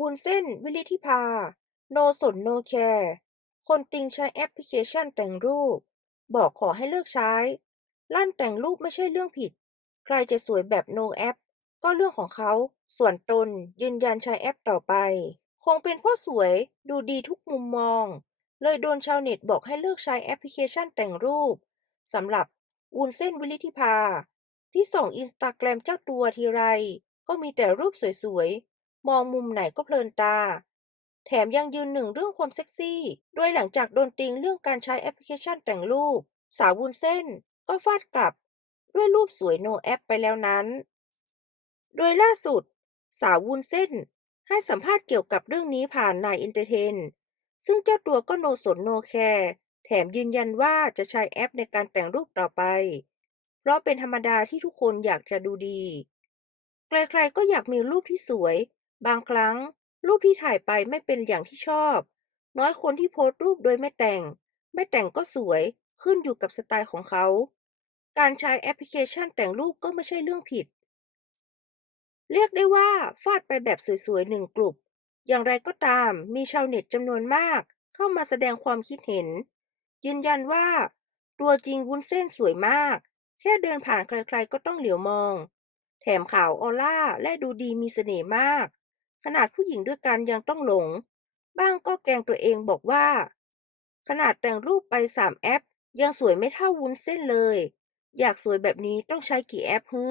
วุ้นเส้น วิริธิภา โนสนโนแคร์คนติงใช้แอปพลิเคชันแต่งรูป บอกขอให้เลิกใช้ ลั่นแต่งรูปไม่ใช่เรื่องผิด ใครจะสวยแบบโนแอป ก็เรื่องของเขา ส่วนตนยืนยันใช้แอปต่อไป คงเป็นเพราะสวยดูดีทุกมุมมอง เลยโดนชาวเน็ตบอกให้เลิกใช้แอปพลิเคชันแต่งรูปสำหรับวุ้นเส้นวิริธิภา ที่ส่องอินสตาแกรมเจ้าตัวทีไร ก็มีแต่รูปสวย มองมุมไหนก็เพลินตา แถมยังยืนหนึ่งเรื่องความเซ็กซี่ด้วยหลังจากโดนติงเรื่องการใช้แอปพลิเคชันแต่งรูป สาววุ้นเส้น ก็ฟาดกลับ ด้วยรูปสวยโนแอปไปแล้วนั้น โดยล่าสุด สาววุ้นเส้น ให้สัมภาษณ์เกี่ยวกับเรื่องนี้ผ่านนายเอนเตอร์เทน ซึ่งเจ้าตัวก็โนสนโนแคร์แถมยืนยันว่าจะใช้แอปในการแต่งรูปต่อไป เพราะเป็นธรรมดาที่ทุกคนอยากจะดูดี ใครๆก็อยากมีรูปที่สวย บางครั้งรูปที่ถ่ายไปไม่เป็นอย่างที่ชอบ น้อยคนที่โพสต์รูปโดยไม่แต่ง ไม่แต่งก็สวยขึ้นอยู่กับสไตล์ของเขา การใช้แอปพลิเคชันแต่งรูปก็ไม่ใช่เรื่องผิด เรียกได้ว่าฟาดไปแบบสวยๆหนึ่งกลุ่มอย่างไรก็ตามมีชาวเน็ตจำนวนมากเข้ามาแสดงความคิดเห็น ยืนยันว่า ตัวจริงวุ้นเส้นสวยมาก แค่เดินผ่านใครๆก็ต้องเหลียวมอง แถมขาวออร่าและดูดีมีเสน่ห์มาก ขนาดผู้หญิงด้วยกันยังต้องหลง บ้างก็แกงตัวเองบอกว่า ขนาดแต่งรูปไปสามแอป ยังสวยไม่เท่าวุ้นเส้นเลย อยากสวยแบบนี้ต้องใช้กี่แอปฮึ